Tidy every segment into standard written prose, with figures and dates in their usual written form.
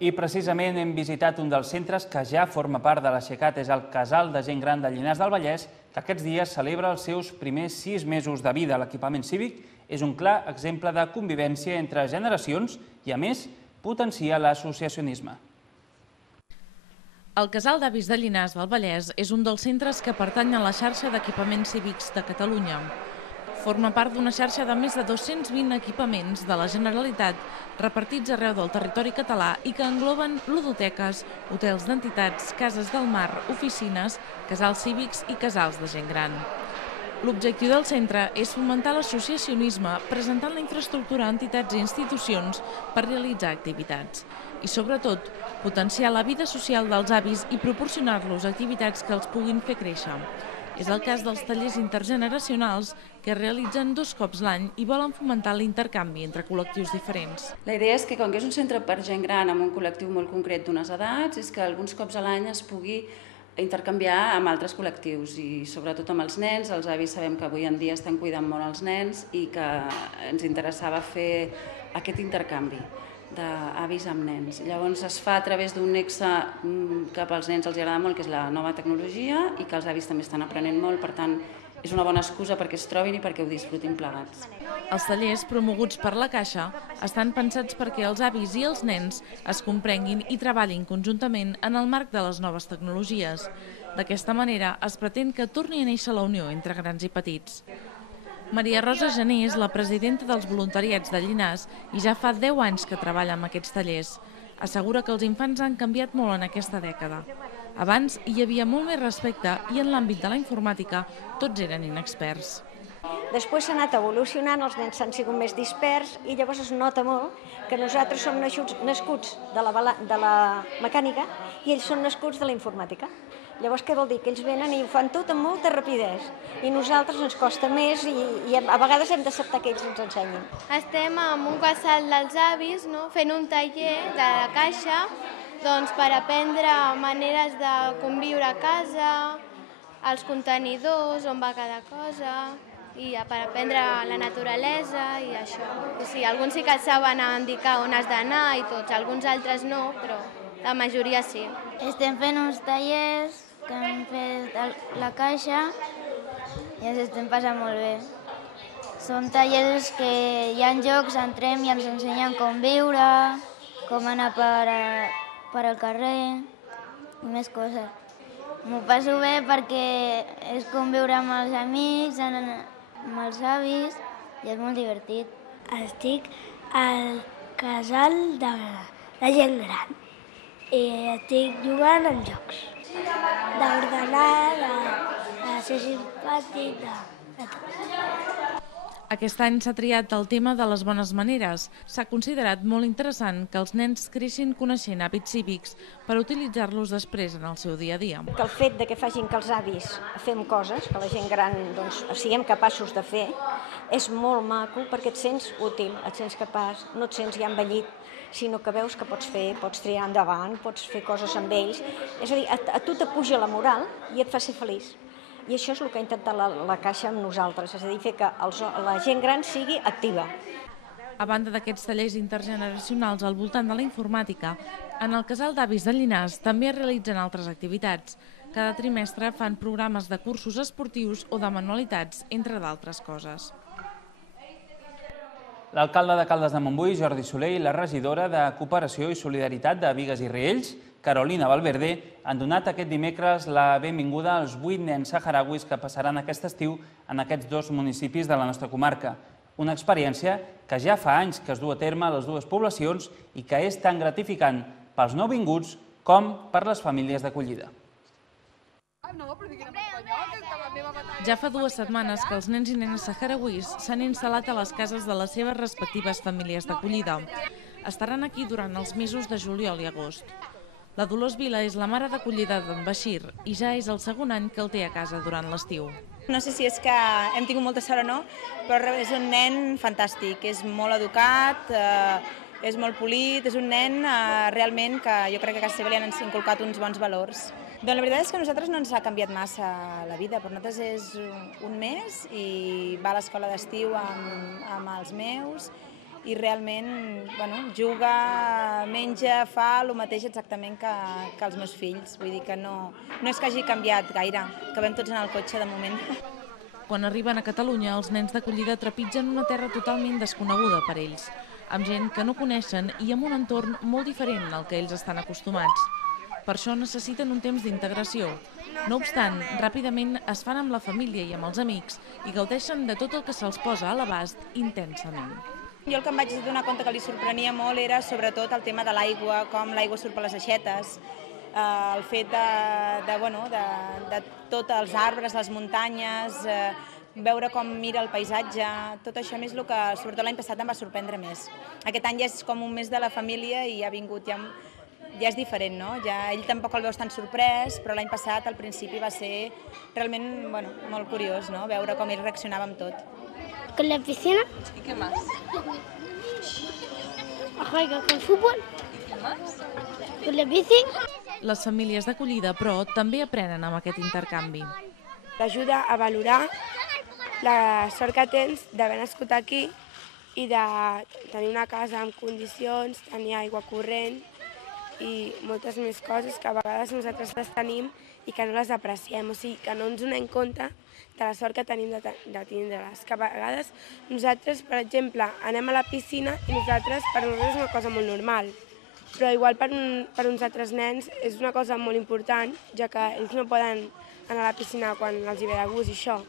I precisament hem visitat un dels centres que ja forma part de l'Aixecat, és el Casal de Gent Gran de Llinars del Vallès, que aquests dies celebra els seus primers 6 mesos de vida. L'equipament cívic és un clar exemple de convivència entre generacions i, a més, potencia l'associacionisme. El Casal d'Avis de Llinars del Vallès és un dels centres que pertany a la xarxa d'equipaments cívics de Catalunya. Forma part d'una xarxa de més de 220 equipaments de la Generalitat repartits arreu del territori català i que engloben ludoteques, hotels d'entitats, cases del mar, oficines, casals cívics i casals de gent gran. L'objectiu del centre és fomentar l'associacionisme presentant la infraestructura a entitats i institucions per realitzar activitats i, sobretot, potenciar la vida social dels avis i proporcionar-los activitats que els puguin fer créixer. És el cas dels tallers intergeneracionals que es realitzen 2 cops l'any i volen fomentar l'intercanvi entre col·lectius diferents. La idea és que, com que és un centre per gent gran amb un col·lectiu molt concret d'unes edats, és que alguns cops a l'any es pugui intercanviar amb altres col·lectius i sobretot amb els nens. Els avis sabem que avui en dia estan cuidant molt els nens i que ens interessava fer aquest intercanvi d'avis amb nens. Llavors es fa a través d'un nexe cap als nens, els agrada molt, que és la nova tecnologia i que els avis també estan aprenent molt, per tant és una bona excusa perquè es trobin i perquè ho disfrutin plegats. Els tallers promoguts per la Caixa estan pensats perquè els avis i els nens es comprenguin i treballin conjuntament en el marc de les noves tecnologies. D'aquesta manera es pretén que torni a néixer la unió entre grans i petits. Maria Rosa Gené és la presidenta dels voluntariats de Llinars i ja fa 10 anys que treballa amb aquests tallers. Assegura que els infants han canviat molt en aquesta dècada. Abans hi havia molt més respecte i en l'àmbit de la informàtica tots eren inexperts. Després s'ha anat evolucionant, els nens s'han sigut més dispersos i llavors es nota molt que nosaltres som nascuts de la mecànica i ells són nascuts de la informàtica. Llavors què vol dir? Que ells venen i ho fan tot amb molta rapidesa i nosaltres ens costa més i a vegades hem d'acceptar que ells ens ensenyin. Estem en un casal dels avis, fent un taller de la Caixa per aprendre maneres de conviure a casa, els contenidors, on va cada cosa, i per aprendre la naturalesa i això. Alguns sí que saben indicar on has d'anar i tots, alguns altres no, però la majoria sí. Estem fent uns tallers que hem fet a la Caixa i ens estem passant molt bé. Són tallers que hi ha jocs, entrem i ens ensenyen com viure, com anar per al carrer i més coses. M'ho passo bé perquè és com viure amb els amics, amb els avis i és molt divertit. Estic al casal de gent gran i estic jugant amb jocs. D'ordenar, de ser simpàtic, de tot. Aquest any s'ha triat el tema de les bones maneres. S'ha considerat molt interessant que els nens creixin coneixent hàbits cívics per utilitzar-los després en el seu dia a dia. Que el fet que facin que els avis fem coses, que la gent gran siguem capaços de fer, és molt maco perquè et sents útil, et sents capaç, no et sents ja envellit, sinó que veus que pots fer, pots triar endavant, pots fer coses amb ells. És a dir, a tu te puja la moral i et fa ser feliç. I això és el que ha intentat la Caixa amb nosaltres, és a dir, fer que la gent gran sigui activa. A banda d'aquests tallers intergeneracionals al voltant de la informàtica, en el Casal d'Avis de Llinars també es realitzen altres activitats. Cada trimestre fan programes de cursos esportius o de manualitats, entre d'altres coses. L'alcalde de Caldes de Montbui, Jordi Soler, i la regidora de Cooperació i Solidaritat de Bigues i Riells, Carolina Valverde, han donat aquest dimecres la benvinguda als 8 nens saharauis que passaran aquest estiu en aquests 2 municipis de la nostra comarca. Una experiència que ja fa anys que es du a terme a les 2 poblacions i que és tan gratificant pels nouvinguts com per les famílies d'acollida. Ja fa 2 setmanes que els nens i nenes saharauis s'han instal·lat a les cases de les seves respectives famílies d'acollida. Estaran aquí durant els mesos de juliol i agost. La Dolors Vila és la mare d'acollida d'en Bashir i ja és el segon any que el té a casa durant l'estiu. No sé si és que hem tingut molta sort o no, però és un nen fantàstic, és molt educat, és molt polit, és un nen realment que jo crec que a casa seva li han inculcat uns bons valors. Doncs la veritat és que a nosaltres no ens ha canviat massa la vida, per nosaltres és un mes i va a l'escola d'estiu amb els meus i realment juga, menja, fa el mateix exactament que els meus fills. Vull dir que no és que hagi canviat gaire, que vam tots en el cotxe de moment. Quan arriben a Catalunya, els nens d'acollida trepitgen una terra totalment desconeguda per ells, amb gent que no coneixen i amb un entorn molt diferent al que ells estan acostumats. Per això necessiten un temps d'integració. No obstant, ràpidament es fan amb la família i amb els amics i gaudeixen de tot el que se'ls posa a l'abast intensament. Jo el que em vaig donar compte que li sorprenia molt era sobretot el tema de l'aigua, com l'aigua surt per les aixetes, el fet de tots els arbres, les muntanyes, veure com mira el paisatge, tot això més el que sobretot l'any passat em va sorprendre més. Aquest any ja és com un mes de la família i ha vingut, ja és diferent, no? Ell tampoc el veus tan sorprès, però l'any passat al principi va ser realment molt curiós, no? Veure com ell reaccionava amb tot. Con la piscina. ¿Y qué más? Juega con fútbol. ¿Y qué más? Con la bici. Les famílies d'acollida, però, també aprenen amb aquest intercanvi. T'ajuda a valorar la sort que tens d'haver nascut aquí i de tenir una casa amb condicions, tenir aigua corrent i moltes més coses que a vegades nosaltres les tenim i que no les apreciem, o sigui, que no ens donem compte de la sort que tenim de tindre-les. Que a vegades nosaltres, per exemple, anem a la piscina i per nosaltres és una cosa molt normal, però igual per uns altres nens és una cosa molt important, ja que ells no poden anar a la piscina quan els hi ve de gust i això.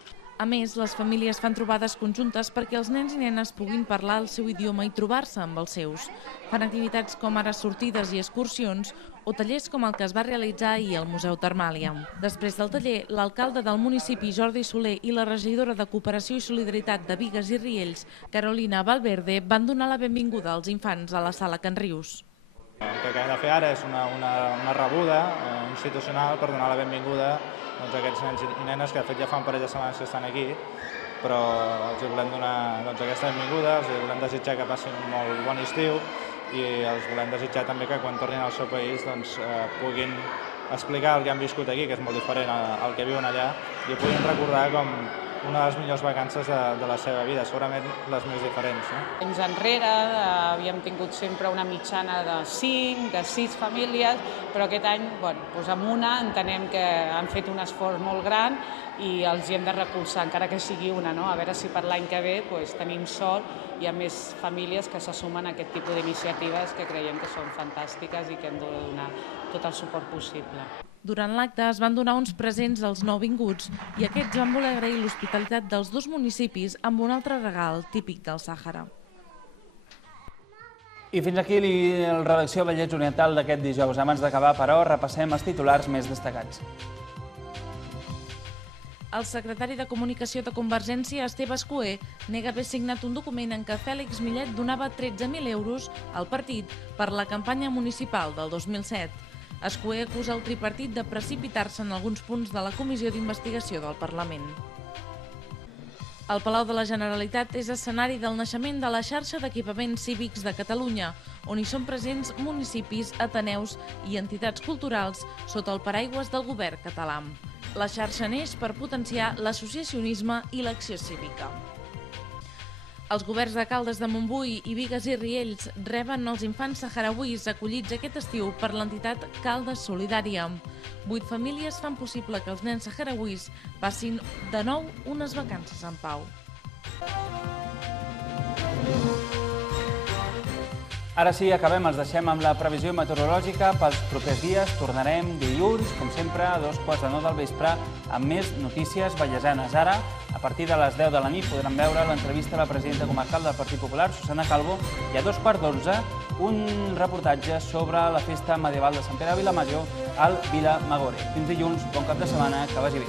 A més, les famílies fan trobades conjuntes perquè els nens i nenes puguin parlar el seu idioma i trobar-se amb els seus. Fan activitats com ara sortides i excursions o tallers com el que es va realitzar ahir al Museu Termàlia. Després del taller, l'alcalde del municipi, Jordi Soler, i la regidora de Cooperació i Solidaritat de Bigues i Riells, Carolina Valverde, van donar la benvinguda als infants a la sala Can Rius. El que acabem de fer ara és una rebuda institucional per donar la benvinguda a aquests nens i nenes que de fet ja fa un parell de setmanes que estan aquí, però els volem donar aquesta benvinguda, els volem desitjar que passin un molt bon estiu i els volem desitjar també que quan tornin al seu país puguin explicar el que han viscut aquí, que és molt diferent al que viuen allà, i puguin recordar com una de les millors vacances de la seva vida, segurament les més diferents. Temps enrere havíem tingut sempre una mitjana de 5, de 6 famílies, però aquest any, amb una, entenem que han fet un esforç molt gran i els hi hem de recolzar, encara que sigui una, a veure si per l'any que ve tenim sort i hi ha més famílies que se sumen a aquest tipus d'iniciatives que creiem que són fantàstiques i que hem de donar tot el suport possible. Durant l'acte es van donar uns presents als nouvinguts i aquests van voler agrair l'hospitalitat dels dos municipis amb un altre regal típic del Sàhara. I fins aquí la redacció Vallès Oriental d'aquest dijous. Abans d'acabar, però, repassem els titulars més destacats. El secretari de Comunicació de Convergència, Esteve Escuer, nega haver signat un document en què Fèlix Millet donava 13.000 euros al partit per la campanya municipal del 2007. Escuer acusa el tripartit de precipitar-se en alguns punts de la Comissió d'Investigació del Parlament. El Palau de la Generalitat és escenari del naixement de la xarxa d'equipaments cívics de Catalunya, on hi són presents municipis, ateneus i entitats culturals sota el paraigües del govern català. La xarxa neix per potenciar l'associacionisme i l'acció cívica. Els governs de Caldes de Montbui i Bigues i Riells reben els infants saharauis acollits aquest estiu per l'entitat Caldes Solidària. 8 famílies fan possible que els nens saharauis passin de nou unes vacances en pau. Ara sí, acabem, els deixem amb la previsió meteorològica pels propers dies. Tornarem dilluns, com sempre, a 2:15 del vespre, amb més notícies vallesanes. Ara, a partir de les 10 de la nit, podran veure l'entrevista a la presidenta comarcal del Partit Popular, Susana Calvo, i a 2:15, un reportatge sobre la festa medieval de Sant Pere a Vilamajor al Vila Magore. Fins dilluns, bon cap de setmana, que vagi bé.